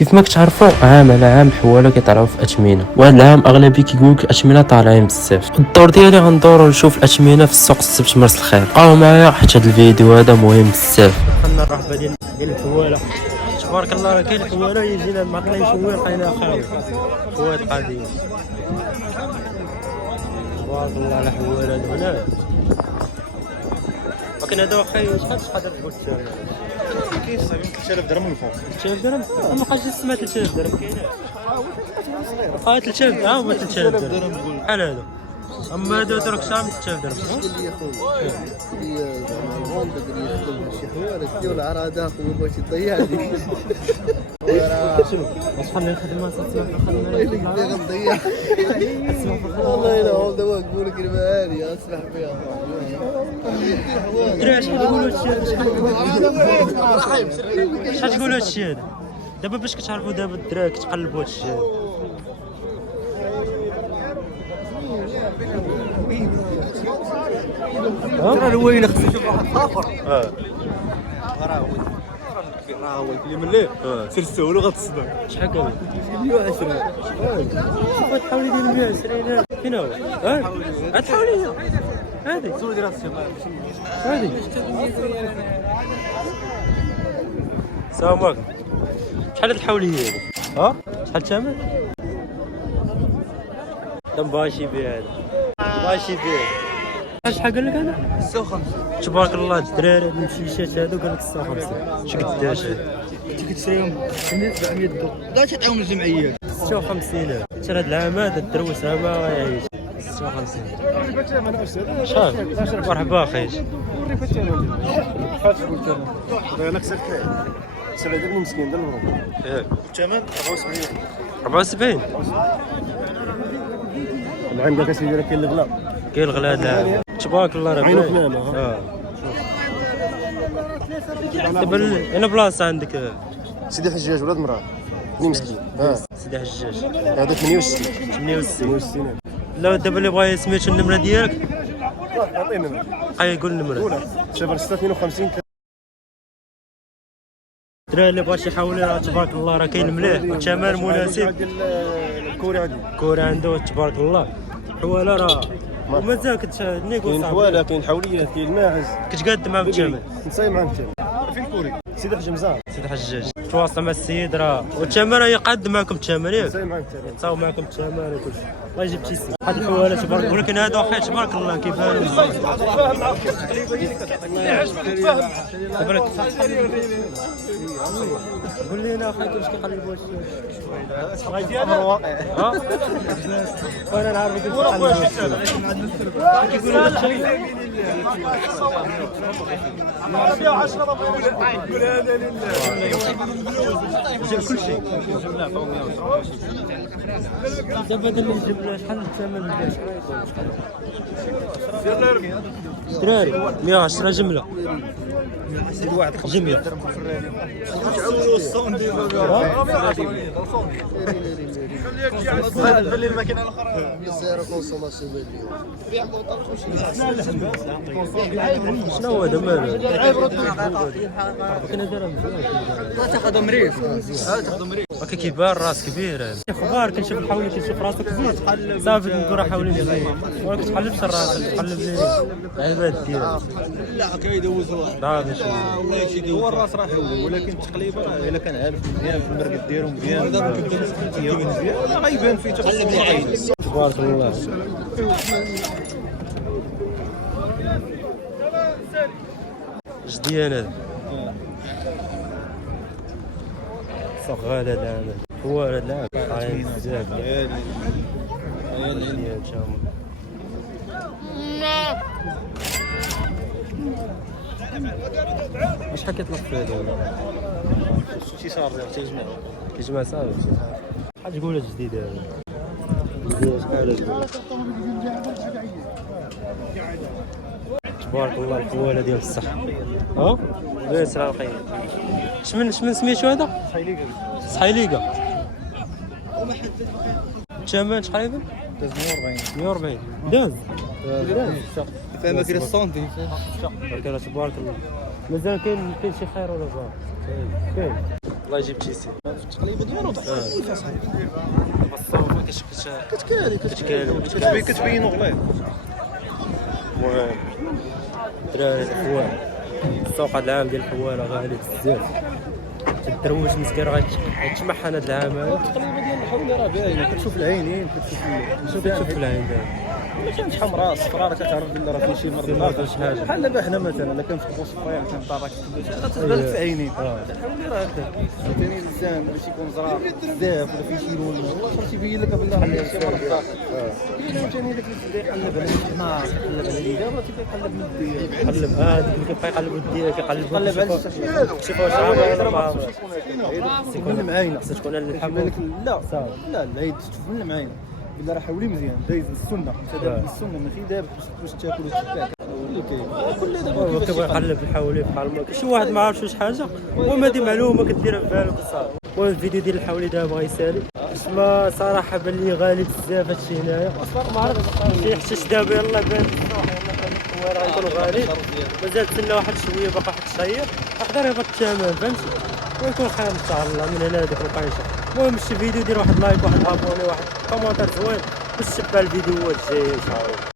كيف ما كتعرفوا عام على عام الحواله كيطلعوا في الاثمنه، وهذا العام اغلبيه كيقولك الاثمنه طالعين بزاف. الدور ديالي غندورو نشوف الاثمنه في السوق السبت مرس الخير. بقاو معايا حتى هذا الفيديو هذا مهم بزاف. دخلنا الرحبه ديال الحواله، تبارك الله راه كاين الحواله يجينا ما كاينش هو لقينا خاوي حوايج قديم. تبارك الله على حواله هنا، ولكن هذا واخا شحال تقدر تقول كيصايب 3000 درهم من فوق. 3000 درهم؟ ما بقاش تسمع 3000 درهم كاينه. بقى 3000 هو 3000 درهم بحال هذا. اما هذا درك شحال من 3000 درهم؟ اللي يا خويا هي زعما بدري يدخل شي حوالج ديال العراض اخويا باش تضيعني. شحال من خدمه والله غنضيع والله الا هو دواء نقول لك المعاني اسمح فيها دري شحال تقولوا هادشي؟ شحال تقولوا هادشي هذا؟ دابا باش كتعرفوا دابا الدراري كتقلبوا هادشي هذا. ترى الويله خصك تشوف واحد اخر راه هو اللي مليه سير سولو غتصدم. شحال قال؟ 120 تحاولي دير 120 فين هو؟ عاد تحاولي هذه سولو ديال الشباب هذه. السلام عليكم. شحال هاد الحوليه هذه؟ شحال الثمن؟ كم باشي بيه هذا؟ باشي بيه شحال قال لك هذا؟ 56 تبارك الله الدراري هاد المشيشات هادو قال لك 56. شو قداش هذا؟ كنت كتشريهم ب 700 درهم باش تعاون الجمعيات 56. شرا هاد العام هذا الدروس ما غايعيش 56. شحال؟ مرحبا اخي. وريك الثمن فاتح الثمن انا كسرت سير ديال المسكين ديال المروه. الثمن 74. العام داك سيدي راه كاين الغلا، كاين الغلا هاد العام تبارك الله راه عينو باين. فلانه. دابا انا بلاصه عندك سيدي حجاج ولاد مراه بني مسكين. سيدي حجاج هذا 68 68. لا دابا اللي بغا سميتو النمره ديالك عطينا قول النمره. اولى 0652 الدراري اللي بغا شي حاول راه تبارك الله راه كاين مليح والثمن مناسب. ديال الكوري عندي كوري عنده تبارك الله حواله راه ومازال كاين كتنيغوسي. حواله كاين حوليات كاين الماعز كتقاد مع الثمن. نصايب معاك الثمن فين الكوري سيدي حجاج مزار سيدي حجاج تواصل مع السيد راه والثمن راه يقاد معكم الثمن ياك نصايب معاك الثمن نصاوب معكم الثمن وكلشي. الله يجيب تيسي هاد الحواله تبارك. ولكن هذا واخا تبارك الله كيفاه قول لي اخي كيفاش كيقلبوا هادشي وانا نعرف كيفاش كيقلبوا كيقولوا هادشي جاب كل شيء. دابا دابا نجيب شحال الثمن دراري 110 جمله جمله. خلي الماكينه الاخرى زيرو كونسوماسيون اليوم شنو هو هذا مالو؟ تاخذ مريض هكا كيبان راس كبير. اخبار كنشوف الحولي كنشوف راسك كبير صافي نقول راه حولي صغير ما كتحلبش راسك تحلب لي العباد ديالك. لا كيدوز واحد صافي شويه والله شي هو الراس راه حولي، ولكن التقليبه الا كان عارف مزيان في المرقد ديالو مزيان مزيان غيبان فيه تفاصيل. تبارك الله. جديان هذا صغ هذا العام هو هذا العام عاين بزاف ديال شام. شحال كيطلق في هذا؟ شي صار كيجمع صافي. شحال تقول جديد هذا؟ شحال تقول؟ تبارك الله الحواله ديال الصح. لاباس راه الخير. شمن سميتو هذا؟ صحيليقه. الثمن تقريبا 140 داز فما كاين السونتي تبارك الله. مازال كاين شي خير ولا باغي؟ كاين والله جبت شي سي التقليبه ديالو ضعيفه صاحبي. الصوفه كتبينو غليظ. المهم الدراري الاخوان السوق هذا العام ديال الحواله غالي بزاف. الدرويش مسكين راه غيتشمح هذا العام هذا. التقليبه ديال الحوله راه باينه، كتشوف العينين كتشوف في العين دابا ما كانش حمراء صفراء، راه كتعرف بلي راه فيه شي مرض مرض شي حاجه. بحال دابا حنا مثلا الا كان في البوست صفير كان طارك راه تتبان في العينين. الحولي راه هكا ثاني الانسان باش يكون زرار بزاف ولا فيه شي لون هو صافي تيبين لك بلي راه شي مرض داخل. ثاني داك اللي كيقلب على الحمار كيقلب على اليد راه تيقلب من الدير يقلب هذاك اللي كيبقى يقلب الديره كيقلب على شوف واش عامل ولا ما من المعاينه خصها تكون على بالك. الحبل. لا لا العيد تشوف من المعاينه بلا راه حولي مزيان دايز السنه انت دابا السنه ماشي دابا باش تاكل وتشبع اللي كاين كل دابا هو كيبغي يقلب الحولي بحال ما شي واحد ما عارفش شي حاجه. المهم هذه معلومه كديرها في بالك وصافي. المهم الفيديو ديال الحولي دابا غيسالي. اسما صراحه بان لي غالي بزاف هادشي هنايا. ما عرفتش شي حتى دابا يلاه بان الحوايج غيكونوا غاليين. مازال تسنى واحد شويه باقي واحد الشهير يقدر يهبط الثمن فهمتي ويكون خير ان شاء الله من هنا لهاديك القيشه. المهم شي فيديو دير واحد لايك واحد ابوني واحد كومونتير زوين باش تشبع الفيديوهات الجايه ان شاء الله.